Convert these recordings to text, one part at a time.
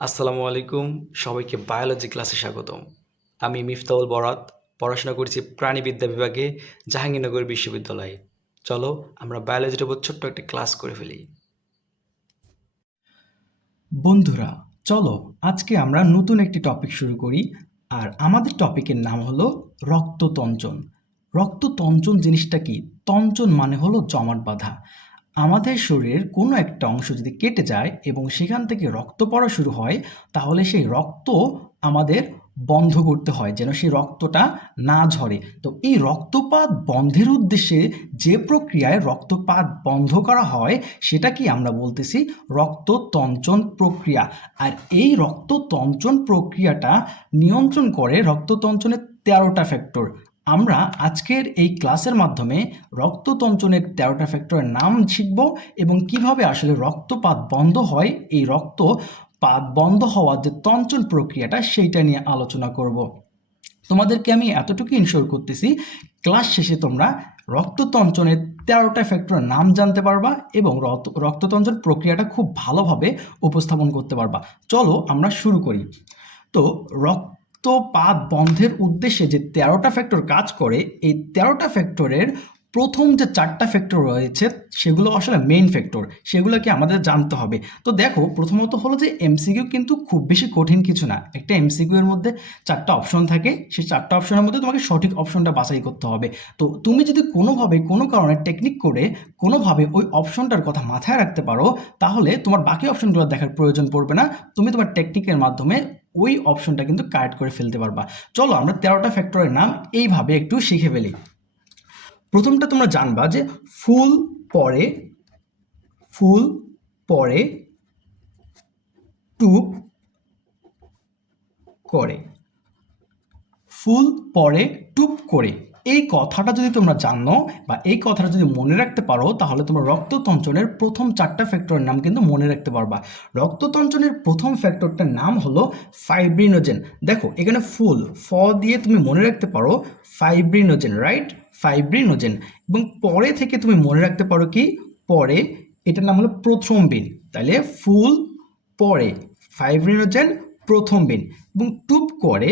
আসসালামু আলাইকুম। সবাইকে বায়োলজি ক্লাসে স্বাগতম। আমি মিফতাউল বরাত, পড়াশোনা করছি প্রাণীবিদ্যা বিভাগে, জাহাঙ্গীরনগর বিশ্ববিদ্যালয়ে। চলো আমরা বায়োলজির উপর ছোট্ট একটা ক্লাস করে ফেলি। বন্ধুরা, চলো আজকে আমরা নতুন একটি টপিক শুরু করি, আর আমাদের টপিকের নাম হলো রক্ততঞ্চন। রক্ততঞ্চন জিনিসটা কি? তঞ্চন মানে হলো জমাট বাঁধা। আমাদের শরীরের কোনো একটা অংশ যদি কেটে যায় এবং সেখান থেকে রক্ত পড়া শুরু হয়, তাহলে সেই রক্ত আমাদের বন্ধ করতে হয়, যেন সেই রক্তটা না ঝরে। তো এই রক্তপাত বন্ধের উদ্দেশ্যে যে প্রক্রিয়ায় রক্তপাত বন্ধ করা হয়, সেটা কি আমরা বলতেছি রক্ততঞ্চন প্রক্রিয়া। আর এই রক্ততঞ্চন প্রক্রিয়াটা নিয়ন্ত্রণ করে রক্ততঞ্চনের তেরোটা ফ্যাক্টর আমরা আজকের এই ক্লাসের মাধ্যমে রক্ততঞ্চনের তেরোটা ফ্যাক্টরের নাম শিখব এবং কীভাবে আসলে রক্তপাত বন্ধ হয়, এই রক্ত পাত বন্ধ হওয়ার যে তঞ্চন প্রক্রিয়াটা সেইটা নিয়ে আলোচনা করব। তোমাদেরকে আমি এতটুকু ইনশোর করতেছি, ক্লাস শেষে তোমরা রক্ততঞ্চনের তেরোটা ফ্যাক্টরের নাম জানতে পারবা এবং রক্ত- রক্ততঞ্চন প্রক্রিয়াটা খুব ভালোভাবে উপস্থাপন করতে পারবা। চলো আমরা শুরু করি। তো রক্তপাত বন্ধের উদ্দেশ্যে যে তেরোটা ফ্যাক্টর কাজ করে, এই তেরোটা ফ্যাক্টরের প্রথম যে চারটা ফ্যাক্টর রয়েছে, সেগুলো আসলে মেইন ফ্যাক্টর সেগুলোকে আমাদের জানতে হবে। তো দেখো, প্রথমত হলো যে এমসিকিউ কিন্তু খুব বেশি কঠিন কিছু না। একটা এমসিকিউ এর মধ্যে চারটা অপশন থাকে, সেই চারটা অপশনের মধ্যে তোমাকে সঠিক অপশনটা বাছাই করতে হবে। তো তুমি যদি কোনোভাবে, কোনো কারণে টেকনিক করে কোনোভাবে ওই অপশনটার কথা মাথায় রাখতে পারো, তাহলে তোমার বাকি অপশনগুলো দেখার প্রয়োজন পড়বে না। তুমি তোমার টেকনিকের মাধ্যমে ওই অপশনটা কিন্তু কারেক্ট করে ফেলতে পারবা। চলো আমরা তেরোটা ফ্যাক্টরের নাম এইভাবে একটু শিখে ফেলি। প্রথমটা তোমরা জানবা যে ফুল পরে ফুল পরে, টুপ করে। ফুল পরে, টুপ করে। এই কথাটা যদি তোমরা জানো বা এই কথাটা যদি মনে রাখতে পারো, তাহলে তোমরা রক্ততঞ্চনের প্রথম চারটা ফ্যাক্টরের নাম কিন্তু মনে রাখতে পারবা। রক্ততঞ্চনের প্রথম ফ্যাক্টরটার নাম হলো ফাইব্রিনোজেন দেখো, এখানে ফুল, ফ দিয়ে তুমি মনে রাখতে পারো ফাইব্রিনোজেন রাইট ফাইব্রিনোজেন এবং পরে থেকে তুমি মনে রাখতে পারো কি? পরে, এটার নাম হলো প্রথম বিন। তাহলে ফুল, পরে ফাইব্রিনোজেন প্রথম বিন। এবং টুপ করে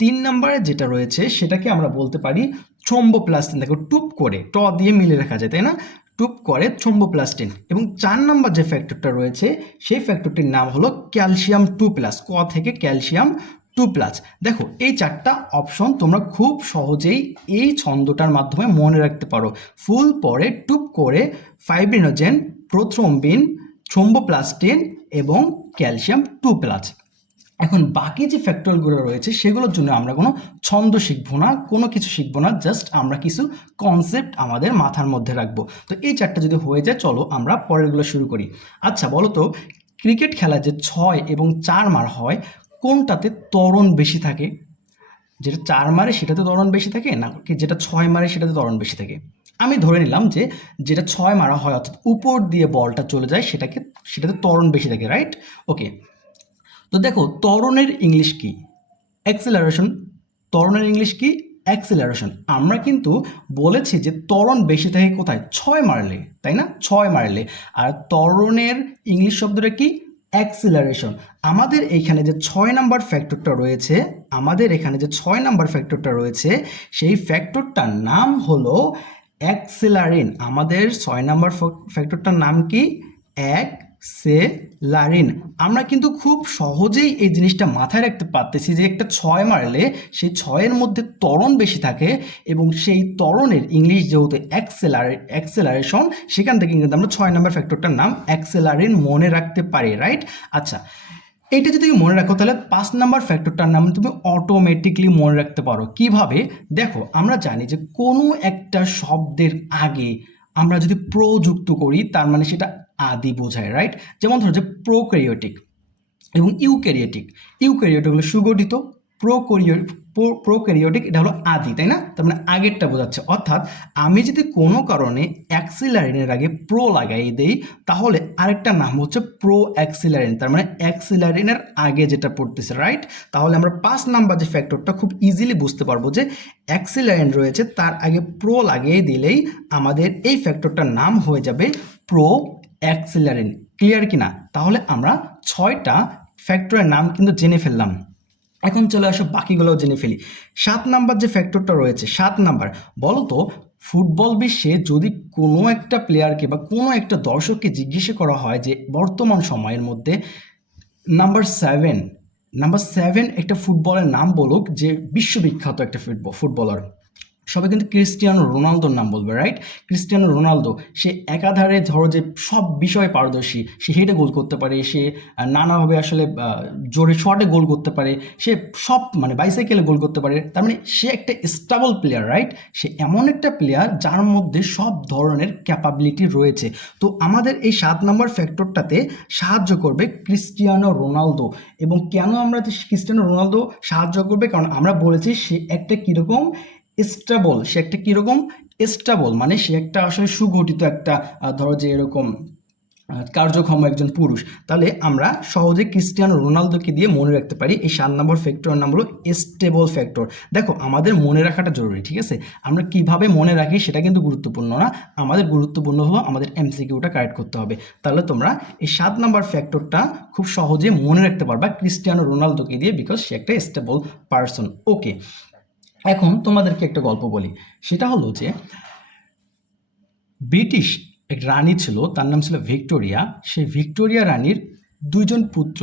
তিন নম্বরে যেটা রয়েছে, সেটাকে আমরা বলতে পারি থ্রোম্বোপ্লাস্টিন দেখো, টুপ করে, ট দিয়ে মিলে রাখা যায়, তাই না? টুপ করে থ্রোম্বোপ্লাস্টিন এবং চার নম্বর যে ফ্যাক্টরটা রয়েছে, সেই ফ্যাক্টরটির নাম হলো ক্যালসিয়াম টু প্লাস ক থেকে ক্যালসিয়াম টু প্লাস দেখো, এই চারটা অপশন তোমরা খুব সহজেই এই ছন্দটার মাধ্যমে মনে রাখতে পারো। ফুল পরে টুপ করে ফাইব্রিনোজেন প্রোথ্রোম্বিন থ্রোম্বোপ্লাস্টিন এবং ক্যালসিয়াম টু প্লাস এখন বাকি যে ফ্যাক্টরগুলো রয়েছে, সেগুলোর জন্য আমরা কোনো ছন্দ শিখব না, কোনো কিছু শিখব না জাস্ট আমরা কিছু কনসেপ্ট আমাদের মাথার মধ্যে রাখব। তো এই চারটা যদি হয়ে যায়, চলো আমরা পরেরগুলো শুরু করি। আচ্ছা বলো তো ক্রিকেট খেলায় যে ছয় এবং চার মার হয়, কোনটাতে ত্বরণ বেশি থাকে? যেটা চার মারে সেটাতে ত্বরণ বেশি থাকে না কি যেটা ছয় মারে সেটাতে ত্বরণ বেশি থাকে? আমি ধরে নিলাম যে, যেটা ছয় মারা হয়, অর্থাৎ উপর দিয়ে বলটা চলে যায়, সেটাকে, সেটাতে ত্বরণ বেশি থাকে রাইট ওকে তো দেখো, ত্বরণের ইংলিশ কি? অ্যাক্সেলারেশন ত্বরণের ইংলিশ কি? অ্যাক্সেলারেশন আমরা কিন্তু বলেছি যে ত্বরণ বেশি থাকে কোথায়? ছয় মারলে, তাই না? ছয় মারলে। আর ত্বরণের ইংলিশ শব্দটা কি? অ্যাক্সিলারেশন আমাদের এইখানে যে ছয় নাম্বার ফ্যাক্টরটা রয়েছে, আমাদের এখানে যে ছয় নাম্বার ফ্যাক্টরটা রয়েছে, সেই ফ্যাক্টরটার নাম হলো অ্যাক্সেলারিন আমাদের ছয় নাম্বার ফ্যাক্টরটার নাম কি? এক সে লারিন। আমরা কিন্তু খুব সহজেই এই জিনিসটা মাথায় রাখতে পারতেছি যে একটা ছয় মারলে সেই ছয়ের মধ্যে ত্বরণ বেশি থাকে এবং সেই ত্বরণের ইংলিশ যেহেতু অ্যাক্সেলারে অ্যাক্সেলারেশন সেখান থেকে কিন্তু আমরা ছয় নম্বর ফ্যাক্টরটার নাম অ্যাক্সেলারিন মনে রাখতে পারি রাইট আচ্ছা এটা যদি তুমি মনে রাখো তাহলে পাঁচ নাম্বার ফ্যাক্টরটার নাম তুমি অটোমেটিকলি মনে রাখতে পারো। কীভাবে? দেখো, আমরা জানি যে কোনো একটা শব্দের আগে আমরা যদি প্রযুক্ত করি, তার মানে সেটা আদি বোঝায় রাইট যেমন ধরো যে প্রোক্যারিওটিক এবং ইউক্যারিওটিক ইউক্যারিওটিক হলো সুগঠিত প্রোকরিও প্রোক্যারিওটিক এটা হলো আদি, তাই না? তার মানে আগেরটা বোঝাচ্ছে। অর্থাৎ আমি যদি কোনো কারণে অ্যাক্সিলারিনের আগে প্রো লাগাই দেই, তাহলে আরেকটা নাম হচ্ছে প্রো অ্যাক্সিলারিন তার মানে অ্যাক্সিলারিনের আগে যেটা পড়তেছে রাইট তাহলে আমরা পাঁচ নাম্বার যে ফ্যাক্টরটা খুব ইজিলি বুঝতে পারব যে অ্যাক্সিলারিন রয়েছে, তার আগে প্রো লাগিয়ে দিলেই আমাদের এই ফ্যাক্টরটার নাম হয়ে যাবে প্রো অ্যাক্সিলারিন ক্লিয়ার কিনা? তাহলে আমরা ছয়টা ফ্যাক্টরের নাম কিন্তু জেনে ফেললাম। এখন চলে আসো বাকিগুলোও জেনে ফেলি। সাত নাম্বার যে ফ্যাক্টরটা রয়েছে, সাত নাম্বার বলো তো ফুটবল বিশ্বে যদি কোনো একটা প্লেয়ারকে বা কোনো একটা দর্শককে জিজ্ঞেস করা হয় যে বর্তমান সময়ের মধ্যে নাম্বার সেভেন নাম্বার সেভেন একটা ফুটবলের নাম বলুক যে বিশ্ববিখ্যাত একটা ফুটবল ফুটবলার। সবাই কিন্তু ক্রিস্টিয়ানো রোনালদোর নাম বলবে রাইট ক্রিস্টিয়ানো রোনালদো, সে একাধারে ধরো যে সব বিষয়ে পারদর্শী, সে হেঁটে গোল করতে পারে, সে নানাভাবে আসলে জোরে শটে গোল করতে পারে, সে সব মানে বাইসাইকেলে গোল করতে পারে, তার মানে সে একটা স্টেবল প্লেয়ার রাইট সে এমন একটা প্লেয়ার যার মধ্যে সব ধরনের ক্যাপাবিলিটি রয়েছে। তো আমাদের এই সাত নম্বর ফ্যাক্টরটাতে সাহায্য করবে ক্রিস্টিয়ানো রোনালদো। এবং কেন আমরা ক্রিস্টিয়ানো রোনালদো সাহায্য করবে? কারণ আমরা বলেছি সে একটা কীরকম স্টেবল সে একটা কীরকম? স্টেবল মানে সে একটা আসলে সুগঠিত একটা ধরো যে এরকম কার্যক্ষম একজন পুরুষ। তাহলে আমরা সহজে ক্রিস্টিয়ানো রোনালদোকে দিয়ে মনে রাখতে পারি, এই সাত নম্বর ফ্যাক্টরের নাম হলো স্টেবল ফ্যাক্টর দেখো, আমাদের মনে রাখাটা জরুরি, ঠিক আছে? আমরা কীভাবে মনে রাখি সেটা কিন্তু গুরুত্বপূর্ণ না। আমাদের গুরুত্বপূর্ণ হলো আমাদের এমসিকিউটা কারেক্ট করতে হবে। তাহলে তোমরা এই সাত নম্বর ফ্যাক্টরটা খুব সহজে মনে রাখতে পারবা ক্রিস্টিয়ানো রোনালদোকে দিয়ে বিকজ সে একটা স্টেবল পারসন ওকে এখন তোমাদেরকে একটা গল্প বলি। সেটা হলো যে, ব্রিটিশ এক রানী ছিল, তার নাম ছিল ভিক্টোরিয়া। সেই ভিক্টোরিয়া রানীর দুইজন পুত্র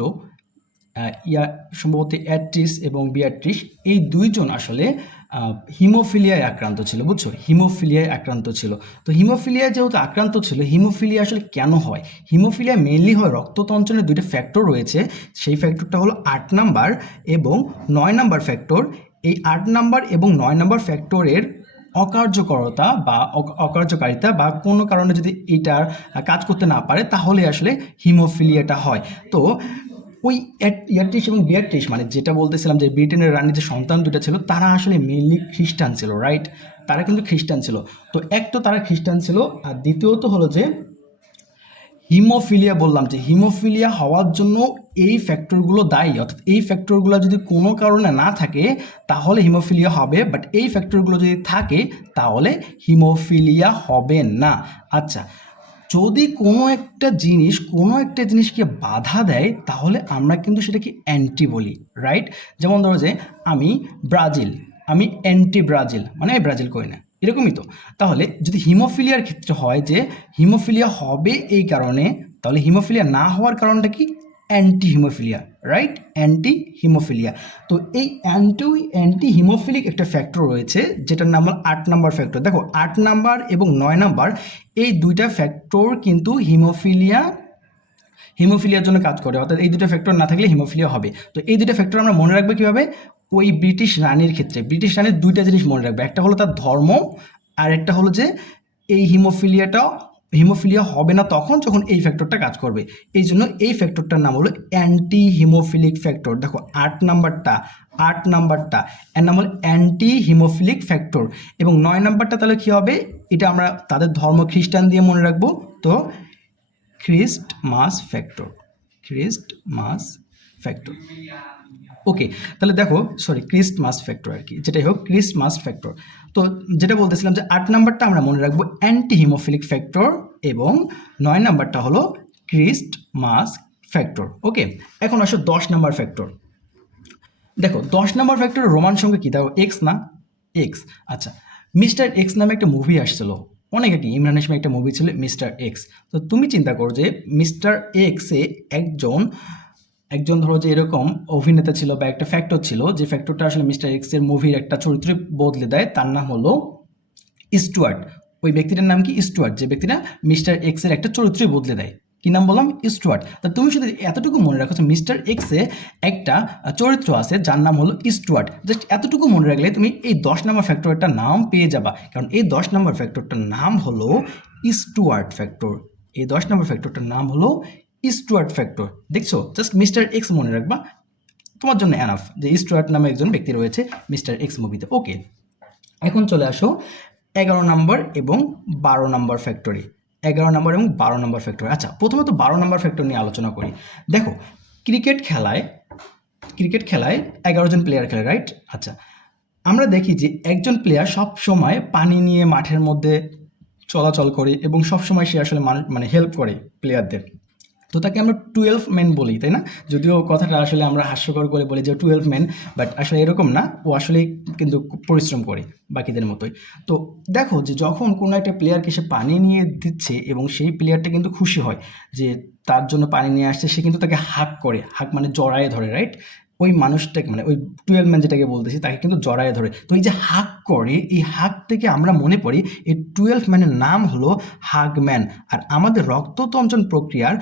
ইয়া, সম্ভবত অ্যাট্রিস এবং বিয়াট্রিস, এই দুইজন আসলে হিমোফিলিয়ায় আক্রান্ত ছিল, বুঝছ? হিমোফিলিয়ায় আক্রান্ত ছিল। তো হিমোফিলিয়া যেহেতু আক্রান্ত ছিল, হিমোফিলিয়া আসলে কেন হয়? হিমোফিলিয়া মেনলি হয় রক্ততঞ্চনের দুইটা ফ্যাক্টর রয়েছে। সেই ফ্যাক্টরটা হলো আট নাম্বার এবং নয় নাম্বার ফ্যাক্টর এই আট নাম্বার এবং নয় নাম্বার ফ্যাক্টরের অকার্যকরতা বা অক- অকার্যকারিতা বা কোনো কারণে যদি এটার কাজ করতে না পারে, তাহলে আসলে হিমোফিলিয়াটা হয়। তো ওই অ্যাট- এবং বিয়াট্রিস মানে যেটা বলতেছিলাম যে ব্রিটেনের রানীর যে সন্তান দুটো ছিল, তারা আসলে মেনলি খ্রিস্টান ছিল রাইট তারা কিন্তু খ্রিস্টান ছিল। তো এক তো তারা খ্রিস্টান ছিল, আর দ্বিতীয়ত হলো যে হিমোফিলিয়া বললাম যে হিমোফিলিয়া হওয়ার জন্য এই ফ্যাক্টরগুলো দায়ী। অর্থাৎ এই ফ্যাক্টরগুলো যদি কোনো কারণে না থাকে, তাহলে হিমোফিলিয়া হবে। বাট এই ফ্যাক্টরগুলো যদি থাকে, তাহলে হিমোফিলিয়া হবে না। আচ্ছা যদি কোনো একটা জিনিস, কোনো একটা জিনিসকে বাধা দেয়, তাহলে আমরা কিন্তু সেটাকে অ্যান্টি বলি রাইট যেমন ধরো যে আমি ব্রাজিল, আমি অ্যান্টি ব্রাজিল মানে ব্রাজিল করি না। এরকমই তো। তাহলে যদি হিমোফিলিয়ার ক্ষেত্রে হয় যে হিমোফিলিয়া হবে এই কারণে, তাহলে হিমোফিলিয়া না হওয়ার কারণটা কি? Anti haemophilia right anti haemophilia তো এই অ্যান্টি অ্যান্টি হিমোফিলিক একটা ফ্যাক্টর রয়েছে, যেটার নাম হলো আট নাম্বার ফ্যাক্টর দেখো, আট নাম্বার এবং নয় নাম্বার, এই দুইটা ফ্যাক্টর কিন্তু হিমোফিলিয়া, হিমোফিলিয়ার জন্য কাজ করে। অর্থাৎ এই দুটো ফ্যাক্টর না থাকলে হিমোফিলিয়া হবে। তো এই দুটো ফ্যাক্টর আমরা মনে রাখব কীভাবে? ওই ব্রিটিশ রানীর ক্ষেত্রে, ব্রিটিশ রানীর দুইটা জিনিস মনে রাখবে, একটা হলো তার ধর্ম আর একটা হলো যে এই হিমোফিলিয়াটা, হিমোফিলিয়া হবে না তখন যখন এই ফ্যাক্টরটা কাজ করবে। এই জন্য এই ফ্যাক্টরটার নাম হলো অ্যান্টি হিমোফিলিক ফ্যাক্টর দেখো, আট নাম্বারটা আট নাম্বারটা, এর নাম হলো অ্যান্টি হিমোফিলিক ফ্যাক্টর এবং নয় নাম্বারটা তাহলে কী হবে? এটা আমরা তাদের ধর্ম খ্রিস্টান দিয়ে মনে রাখব। তো খ্রিস্ট মাস ফ্যাক্টর খ্রিস্ট মাস ফ্যাক্টর ওকে তাহলে দেখো সরি ক্রিস্ট মাস ফ্যাক্টর আর কি, যেটাই হোক ক্রিস্ট মাস ফ্যাক্টর তো যেটা বলতেছিলাম যে আট নাম্বারটা আমরা মনে রাখব অ্যান্টি হিমোফিলিক ফ্যাক্টর এবং নয় নাম্বারটা হলো ক্রিস্ট মাস ফ্যাক্টর ওকে এখন আসো দশ নাম্বার ফ্যাক্টর দেখো, দশ নাম্বার ফ্যাক্টর রোমান সঙ্গে কী? দেখো এক্স না? এক্স আচ্ছা। মিস্টার এক্স নামে একটা মুভি আসছিল, অনেক আগে ইমরান হাসমি একটা মুভি ছিল মিস্টার এক্স তো তুমি চিন্তা করো যে মিস্টার এক্সে একজন একজন ধরো যে এরকম অভিনেতা ছিল বা একটা ফ্যাক্টর ছিল, যে ফ্যাক্টরটা আসলে মিস্টার এক্সের মুভির একটা চরিত্রে বদলে দেয়, তার নাম হলো স্টুয়ার্ট ওই ব্যক্তিটার নাম কি? স্টুয়ার্ট যে ব্যক্তিটা মিস্টার এক্সের একটা চরিত্রই বদলে দেয়। কি নাম বললাম? স্টুয়ার্ট তা তুমি শুধু এতটুকু মনে রাখো মিস্টার এক্সে একটা চরিত্র আছে, যার নাম হলো স্টুয়ার্ট জাস্ট এতটুকু মনে রাখলে তুমি এই দশ নম্বর ফ্যাক্টরটার নাম পেয়ে যাবা। কারণ এই দশ নম্বর ফ্যাক্টরটার নাম হলো স্টুয়ার্ট ফ্যাক্টর এই দশ নম্বর ফ্যাক্টরটার নাম হলো স্টুয়ার্ট ফ্যাক্টর দেখছ? জাস্ট মিস্টার এক্স মনে রাখবা। তোমার জন্য অ্যানাফ যে স্টুয়ার্ট নামে একজন ব্যক্তি রয়েছে মিস্টার এক্স মুভিতে ওকে এখন চলে আসো এগারো নম্বর এবং বারো নম্বর ফ্যাক্টরি এগারো নম্বর এবং বারো নম্বর ফ্যাক্টরি আচ্ছা প্রথমত বারো নম্বর ফ্যাক্টর নিয়ে আলোচনা করি। দেখো ক্রিকেট খেলায় ক্রিকেট খেলায় এগারো জন প্লেয়ার খেলে রাইট আচ্ছা আমরা দেখি যে একজন প্লেয়ার সব সময় পানি নিয়ে মাঠের মধ্যে চলাচল করে এবং সব সময় সে আসলে মানে হেল্প করে প্লেয়ারদের তো তাকে আমরা টুয়েলভ ম্যান বলি, তাই না? যদিও কথাটা আসলে আমরা হাস্যকর করে বলি যে টুয়েলভ ম্যান বাট আসলে এরকম না। ও আসলে কিন্তু পরিশ্রম করে বাকিদের মতোই। তো দেখো যে যখন কোনো একটা প্লেয়ারকে সে পানি নিয়ে দিচ্ছে এবং সেই প্লেয়ারটা কিন্তু খুশি হয় যে তার জন্য পানি নিয়ে আসছে, সে কিন্তু তাকে হাক করে। হাক মানে জড়ায় ধরে রাইট ওই মানুষটাকে মানে ওই টুয়েলভ ম্যান যেটাকে বলতেছি, তাকে কিন্তু জড়ায়ে ধরে। তো এই যে হাক করে, এই হাক থেকে আমরা মনে করি এই টুয়েলভ ম্যানের নাম হলো হাগম্যান। আর আমাদের রক্ততঞ্চন প্রক্রিয়ার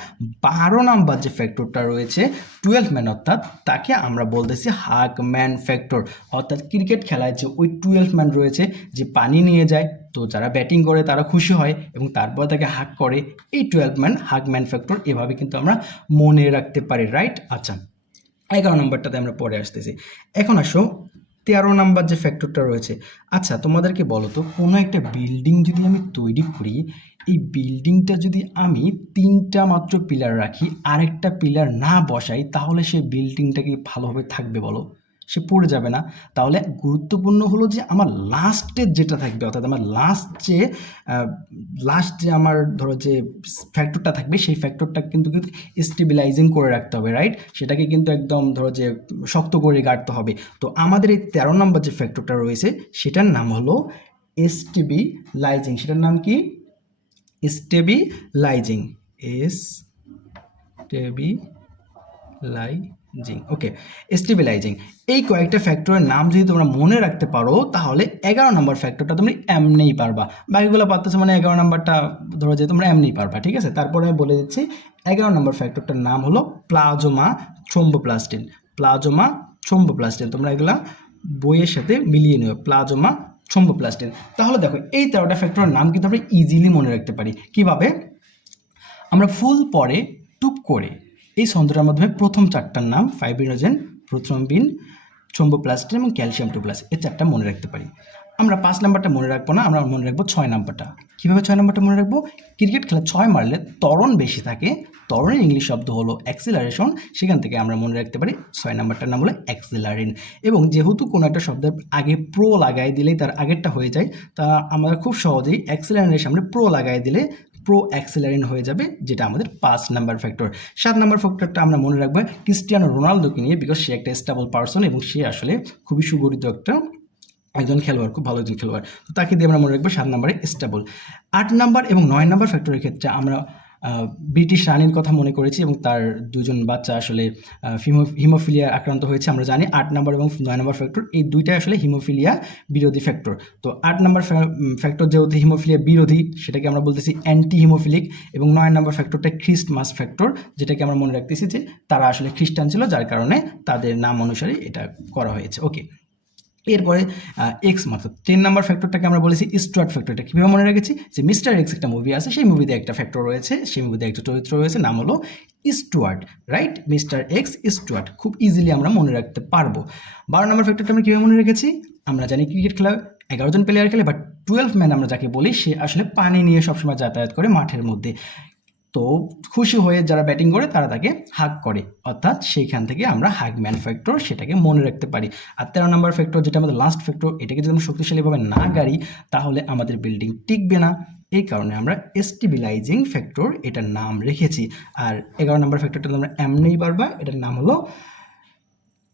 বারো নাম্বার যে ফ্যাক্টরটা রয়েছে টুয়েলভ ম্যান অর্থাৎ তাকে আমরা বলতেছি হাগম্যান ফ্যাক্টর অর্থাৎ ক্রিকেট খেলায় যে ওই টুয়েলভ ম্যান রয়েছে, যে পানি নিয়ে যায়, তো যারা ব্যাটিং করে তারা খুশি হয় এবং তারপর তাকে হাক করে। এই টুয়েলভ ম্যান হাগম্যান ফ্যাক্টর এভাবে কিন্তু আমরা মনে রাখতে পারি রাইট আচ্ছা। এগারো নম্বরটাতে আমরা পরে আসতেছি। এখন আসো, তেরো নাম্বার যে ফ্যাক্টরটা রয়েছে। আচ্ছা তোমাদেরকে বলো তো, কোনো একটা বিল্ডিং যদি আমি তৈরি করি, এই বিল্ডিংটা যদি আমি তিনটা মাত্র পিলার রাখি, আরেকটা পিলার না বসাই, তাহলে সেই বিল্ডিংটা কি ভালোভাবে থাকবে বলো? সে পড়ে যাবে না। তাহলে গুরুত্বপূর্ণ হলো যে আমার লাস্টের যেটা থাকবে, অর্থাৎ আমার লাস্ট যে লাস্ট যে আমার ধরো যে ফ্যাক্টরটা থাকবে, সেই ফ্যাক্টরটা কিন্তু কিন্তু স্টেবিলাইজিং করে রাখতে হবে রাইট সেটাকে কিন্তু একদম ধরো যে শক্ত করে গাড়তে হবে। তো আমাদের এই তেরো নম্বর যে ফ্যাক্টরটা রয়েছে, সেটার নাম হলো এসটিবি লাইজিং সেটার নাম কি? স্টেবিলাইজিং এস টেবি লাইজিং ওকে স্টেবিলাইজিং এই কয়েকটা ফ্যাক্টরের নাম যদি তোমরা মনে রাখতে পারো, তাহলে এগারো নম্বর ফ্যাক্টরটা তুমি এমনিই পারবা। বাকিগুলো পারতেছো মানে এগারো নম্বরটা ধরো যে তোমরা এমনিই পারবা, ঠিক আছে? তারপরে আমি বলে দিচ্ছি, এগারো নম্বর ফ্যাক্টরটার নাম হলো প্লাজোমা থ্রোম্বোপ্লাস্টিন। প্লাজোমা থ্রোম্বোপ্লাস্টিন, তোমরা এগুলা বইয়ের সাথে মিলিয়ে নিও, প্লাজোমা থ্রোম্বোপ্লাস্টিন। তাহলে দেখো, এই তেরোটা ফ্যাক্টরের নাম কিন্তু আমরা ইজিলি মনে রাখতে পারি। কীভাবে? আমরা ফুল পরে টুপ করে এই ছন্দটার মাধ্যমে প্রথম চারটার নাম ফাইব্রিনোজেন প্রোথ্রম্বিন থ্রোম্বোপ্লাস্টিন এবং ক্যালসিয়াম টু প্লাস এই চারটা মনে রাখতে পারি। আমরা পাঁচ নাম্বারটা মনে রাখব না, আমরা মনে রাখব ছয় নাম্বারটা। কীভাবে ছয় নাম্বারটা মনে রাখব? ক্রিকেট খেলা ছয় মারলে ত্বরণ বেশি থাকে, ত্বরণের ইংলিশ শব্দ হলো অ্যাক্সিলারেশন সেখান থেকে আমরা মনে রাখতে পারি ছয় নাম্বারটার নাম হলো অ্যাক্সিলারিন এবং যেহেতু কোনো একটা শব্দের আগে প্রো লাগাই দিলেই তার আগেরটা হয়ে যায়, তা আমরা খুব সহজেই অ্যাক্সিলারিনের সামনে প্রো লাগাই দিলে প্রো অ্যাক্সেলারিন হয়ে যাবে, যেটা আমাদের পাঁচ নাম্বার ফ্যাক্টর সাত নাম্বার ফ্যাক্টরটা আমরা মনে রাখব, ক্রিস্টিয়ানো রোনালদোকে নিয়ে বিকজ সে একটা স্টেবল পার্সন এবং সে আসলে খুবই সুগঠিত একটা একজন খেলোয়াড়, খুব ভালো একজন খেলোয়াড়। তো তাকে দিয়ে আমরা মনে রাখব সাত নম্বরে স্টেবল আট নাম্বার এবং নয় নাম্বার ফ্যাক্টরের ক্ষেত্রে আমরা ব্রিটিশ রানীর কথা মনে করেছি এবং তার দুজন বাচ্চা আসলে হিমোফিলিয়া আক্রান্ত হয়েছে আমরা জানি। আট নাম্বার এবং নয় নম্বর ফ্যাক্টর এই দুইটাই আসলে হিমোফিলিয়া বিরোধী ফ্যাক্টর তো আট নাম্বার ফ্যাক্টর যেহেতু হিমোফিলিয়া বিরোধী, সেটাকে আমরা বলতেছি অ্যান্টি হিমোফিলিক এবং নয় নম্বর ফ্যাক্টরটা খ্রিস্টমাস ফ্যাক্টর যেটাকে আমরা মনে রাখতেছি যে তারা আসলে খ্রিস্টান ছিল, যার কারণে তাদের নাম অনুসারে এটা করা হয়েছে। ওকে এরপরে এক্স মাত্র টেন নাম্বার ফ্যাক্টরটাকে আমরা বলেছি স্টুয়ার্ট ফ্যাক্টরটা কীভাবে মনে রেখেছি? যে মিস্টার এক্স একটা মুভি আছে, সেই মুভিতে একটা ফ্যাক্টর রয়েছে, সেই মুভিতে একটা চরিত্র রয়েছে, নাম হলো Stuart right mister X Stuart খুব ইজিলি আমরা মনে রাখতে পারব। বারো নম্বর ফ্যাক্টরটা আমরা কীভাবে মনে রেখেছি? আমরা জানি ক্রিকেট খেলা, এগারো জন প্লেয়ার খেলে বাট টুয়েলভ ম্যান আমরা যাকে বলি, সে আসলে পানি নিয়ে সবসময় যাতায়াত করে মাঠের মধ্যে। তো খুশি হয়ে যারা ব্যাটিং করে, তারা তাকে হাক করে। অর্থাৎ সেইখান থেকে আমরা হাক ম্যান ফ্যাক্টর সেটাকে মনে রাখতে পারি। আর তেরো নম্বর ফ্যাক্টর যেটা আমাদের লাস্ট ফ্যাক্টর এটাকে যদি আমরা শক্তিশালীভাবে না গাড়ি, তাহলে আমাদের বিল্ডিং টিকবে না। এই কারণে আমরা স্টেবিলাইজিং ফ্যাক্টর এটার নাম রেখেছি। আর এগারো নম্বর ফ্যাক্টরটা আমরা এমনিই পারবা, এটার নাম হলো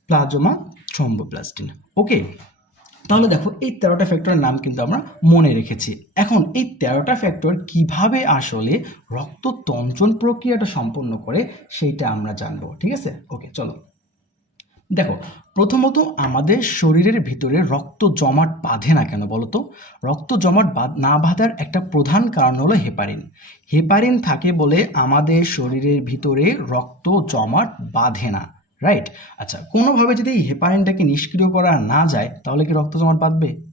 প্লাজমা থ্রম্বোপ্লাস্টিন ওকে তাহলে দেখো এই তেরোটা ফ্যাক্টরের নাম কিন্তু আমরা মনে রেখেছি। এখন এই তেরোটা ফ্যাক্টর কীভাবে আসলে রক্ততঞ্চন প্রক্রিয়াটা সম্পন্ন করে সেইটা আমরা জানব, ঠিক আছে? ওকে চলো। দেখো, প্রথমত আমাদের শরীরের ভিতরে রক্ত জমাট বাঁধে না কেন বলো তো? রক্ত জমাট না বাঁধার একটা প্রধান কারণ হলো হেপারিন। হেপারিন থাকে বলে আমাদের শরীরের ভিতরে রক্ত জমাট বাঁধে না। রাইট আচ্ছা কোনোভাবে যদি এই হেপারিনটাকে নিষ্ক্রিয় করা না যায়, তাহলে কি রক্ত জমাট বাঁধবে?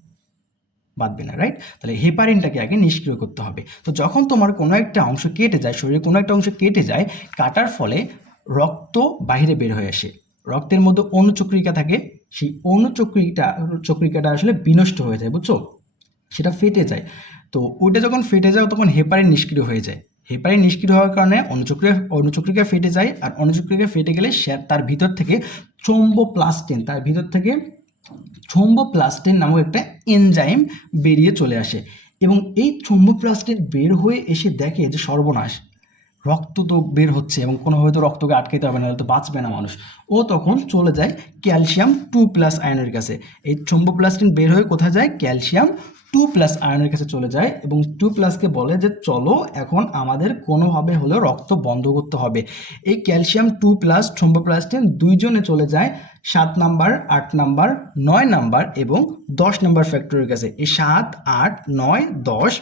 বাঁধবে না রাইট তাহলে হেপারিনটাকে আগে নিষ্ক্রিয় করতে হবে। তো যখন তোমার কোনো একটা অংশ কেটে যায়, শরীরে কোনো একটা অংশ কেটে যায়, কাটার ফলে রক্ত বাইরে বের হয়ে আসে। রক্তের মধ্যে অনুচক্রিকা থাকে। সেই অনুচক্রিকা, চক্রিকাটা আসলে বিনষ্ট হয়ে যায়, বুঝছ? সেটা ফেটে যায়। তো ওইটা যখন ফেটে যায়, তখন হেপারিন নিষ্ক্রিয় হয়ে যায়। হেপারিন নিষ্ক্রিয় হওয়ার কারণে অনুচক্রিয়া অনুচক্রিকা ফেটে যায় আর অনুচক্রিকা ফেটে গেলে সে, তার ভিতর থেকে চম্বোপ্লাস্টিন, তার ভিতর থেকে থ্রোম্বোপ্লাস্টিন নামক একটা এনজাইম বেরিয়ে চলে আসে। এবং এই থ্রোম্বোপ্লাস্টিন বের হয়ে এসে দেখে যে সর্বনাশ। রক্ত তো বের হচ্ছে এবং কোনোভাবে তো রক্তকে আটকাতে হবে না তো বাঁচবে না মানুষ। ও তখন চলে যায় ক্যালসিয়াম টু প্লাস আয়নের কাছে। এই থ্রোম্বোপ্লাস্টিন বের হয়ে কোথায় যায়? ক্যালসিয়াম টু প্লাস আয়নের কাছে চলে যায় এবং টু প্লাসকে বলে যে, চলো, এখন আমাদের কোনোভাবে হলেও রক্ত বন্ধ করতে হবে। এই ক্যালসিয়াম টু প্লাস থ্রোম্বোপ্লাস্টিন দুইজনে চলে যায় সাত নাম্বার, আট নাম্বার, নয় নাম্বার এবং দশ নাম্বার ফ্যাক্টরির কাছে। এই সাত, আট, নয়, দশ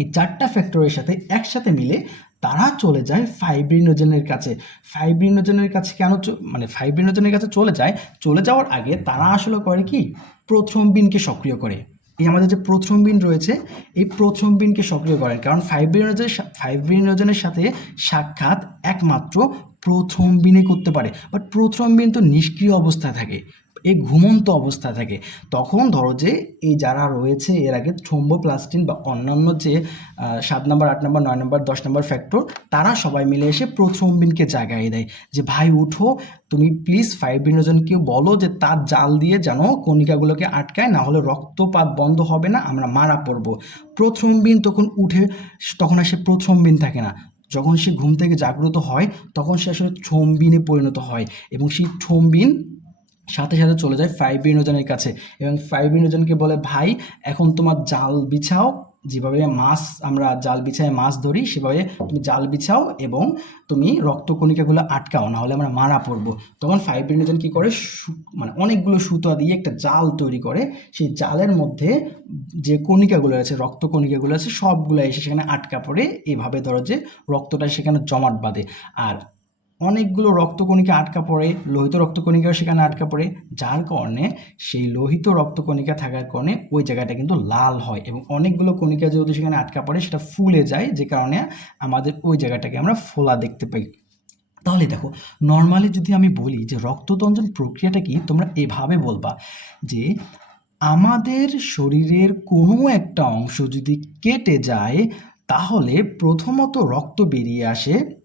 এই চারটা ফ্যাক্টরের সাথে একসাথে মিলে তারা চলে যায় ফাইব্রিনোজেনের কাছে। ফাইব্রিনোজেনের কাছে কেন মানে ফাইব্রিনোজেনের কাছে চলে যায়? চলে যাওয়ার আগে তারা আসলে করে কি? প্রথম বিনকে সক্রিয় করে। এই আমাদের যে প্রথম বিন রয়েছে, এই প্রথম বিনকে সক্রিয় করেন। কারণ ফাইব্রিনোজের সা- ফাইব্রিনোজেনের সাথে সাক্ষাৎ একমাত্র প্রথম বিনে করতে পারে। বাট প্রথম বিন তো নিষ্ক্রিয় অবস্থায় থাকে। এই ঘুমন্ত অবস্থা থাকে। তখন ধরো যে এই যারা রয়েছে, এর আগে থ্রোম্বোপ্লাস্টিন বা অন্যান্য যে সাত নম্বর, আট নম্বর, নয় নম্বর, দশ নম্বর ফ্যাক্টর তারা সবাই মিলে এসে প্রথম বিনকে জাগাই দেয়। যে, ভাই, উঠো, তুমি প্লিজ ফাইব্রিনোজনকে বলো যে, তার জাল দিয়ে যেন কণিকাগুলোকে আটকায়, না হলে রক্তপাত বন্ধ হবে না, আমরা মারা পড়ব। প্রথম বিন তখন উঠে, তখন আর সে প্রথম থাকে না। যখন সে ঘুম থেকে জাগ্রত হয়, তখন সে আসলে থ্রোম্বিনে পরিণত হয় এবং সেই থ্রোম্বিন সাথে সাথে চলে যায় ফাইব্রিনোজনের কাছে। এবং ফাইব্রিনোজনকে বলে, ভাই, এখন তোমার জাল বিছাও। যেভাবে মাছ, আমরা জাল বিছায় মাছ ধরি, সেভাবে তুমি জাল বিছাও এবং তুমি রক্তকণিকাগুলো আটকাও, নাহলে আমরা মারা পড়ব। তখন ফাইব্রিনোজন কী করে? মানে অনেকগুলো সুতো দিয়ে একটা জাল তৈরি করে। সেই জালের মধ্যে যে কণিকাগুলো আছে রক্ত কণিকাগুলো আছে, সবগুলো এসে সেখানে আটকা পড়ে। এভাবে ধরো যে রক্তটা সেখানে জমাট বাঁধে। আর অনেকগুলো রক্তকণিকা আটকা পড়ে, লোহিত রক্তকণিকাও সেখানে আটকা পড়ে। যার কারণে সেই লোহিত রক্তকণিকা থাকার কারণে ওই জায়গাটা কিন্তু লাল হয় এবং অনেকগুলো কণিকা যেহেতু সেখানে আটকা পড়ে, সেটা ফুলে যায়, যে কারণে আমাদের ওই জায়গাটাকে আমরা ফোলা দেখতে পাই। তাহলে দেখো, নর্মালি যদি আমি বলি যে রক্ততঞ্জন প্রক্রিয়াটা কি, তোমরা এভাবে বলবা যে আমাদের শরীরের কোনো একটা অংশ যদি কেটে যায়, তাহলে প্রথমত রক্ত বেরিয়ে আসে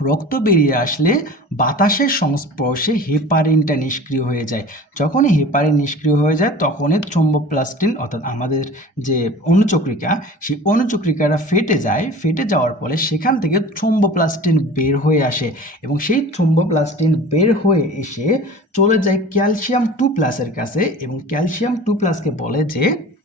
রক্ত বেরিয়ে আসলে বাতাসের সংস্পর্শে হেপারিনটা নিষ্ক্রিয় হয়ে যায়। যখনই হেপারিন নিষ্ক্রিয় হয়ে যায়, তখনই থ্রোম্বোপ্লাস্টিন, অর্থাৎ আমাদের যে অনুচক্রিকা, সেই অনুচক্রিকাটা ফেটে যায়। ফেটে যাওয়ার ফলে সেখান থেকে থ্রোম্বোপ্লাস্টিন বের হয়ে আসে এবং সেই থ্রোম্বোপ্লাস্টিন বের হয়ে এসে চলে যায় ক্যালসিয়াম টু প্লাসের কাছে এবং ক্যালসিয়াম টু প্লাসকে বলে যে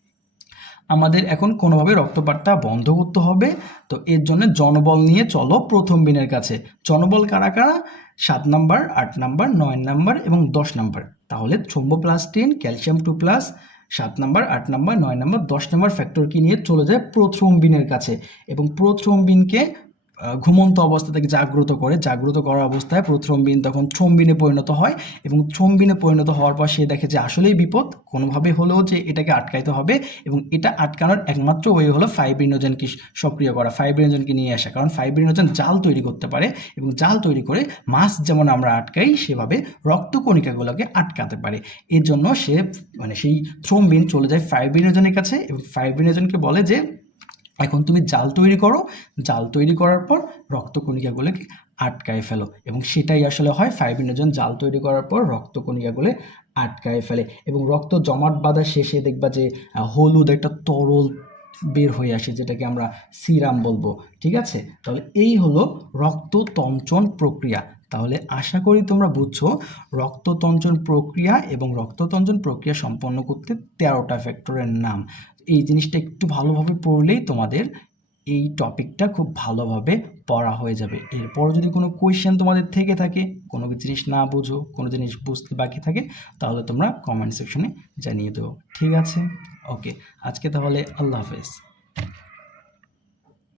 আমাদের এখন কোনোভাবে রক্তপাতটা বন্ধ করতে হবে। তো এর জন্য জনবল নিয়ে চলো প্রথম বিনের কাছে। জনবল কারা কারা? সাত নাম্বার আট নাম্বার নয় নাম্বার এবং দশ নাম্বার। তাহলে ছম্ব plus ten calcium two plus সাত নাম্বার আট নাম্বার নয় নাম্বার দশ নাম্বার ফ্যাক্টরকে নিয়ে চলে যায় প্রথম বিনের কাছে। এবং প্রথম আহ, ঘুমন্ত অবস্থা থেকে জাগ্রত করে। জাগ্রত করা অবস্থায় প্রথ্রম্বিন তখন থ্রম্বিনে পরিণত হয় এবং থ্রম্বিনে পরিণত হওয়ার পর সে দেখে যে আসলেই বিপদ। কোনোভাবে হলেও যে এটাকে আটকাইতে হবে এবং এটা আটকানোর একমাত্র ওয়ে হলো ফাইব্রিনোজনকে সক্রিয় করা ফাইব্রিনোজনকে নিয়ে আসা। কারণ ফাইব্রিনোজন জাল তৈরি করতে পারে এবং জাল তৈরি করে মাছ যেমন আমরা আটকাই, সেভাবে রক্তকণিকাগুলোকে আটকাতে পারে। এর জন্য সে মানে সেই থ্রোম্বিন চলে যায় ফাইব্রিনোজনের কাছে এবং ফাইব্রিনোজনকে বলে যে এখন তুমি জাল তৈরি করো। জাল তৈরি করার পর রক্তকণিকাগুলোকে আটকায় ফেলো এবং সেটাই আসলে হয় ফাইব্রিনোজন জাল তৈরি করার পর রক্তকণিকাগুলো আটকায় ফেলে এবং রক্ত জমাট বাঁধা শেষে দেখবা যে হলুদ একটা তরল বের হয়ে আসে যেটাকে আমরা সিরাম বলব, ঠিক আছে? তাহলে এই হলো রক্ততঞ্চন প্রক্রিয়া। তাহলে আশা করি তোমরা বুঝছ রক্ততঞ্চন প্রক্রিয়া এবং রক্ততঞ্চন প্রক্রিয়া সম্পন্ন করতে তেরোটা ফ্যাক্টরের নাম। এই জিনিসটা একটু ভালোভাবে পড়লেই তোমাদের এই টপিকটা খুব ভালোভাবে পড়া হয়ে যাবে। এরপর যদি কোনো কোয়েশ্চেন তোমাদের থেকে থাকে, কোনো জিনিস না বোঝো, কোনো জিনিস বুঝতে বাকি থাকে, তাহলে তোমরা কমেন্ট সেকশনে জানিয়ে দেবো ঠিক আছে? ওকে আজকে তাহলে আল্লাহ হাফেজ।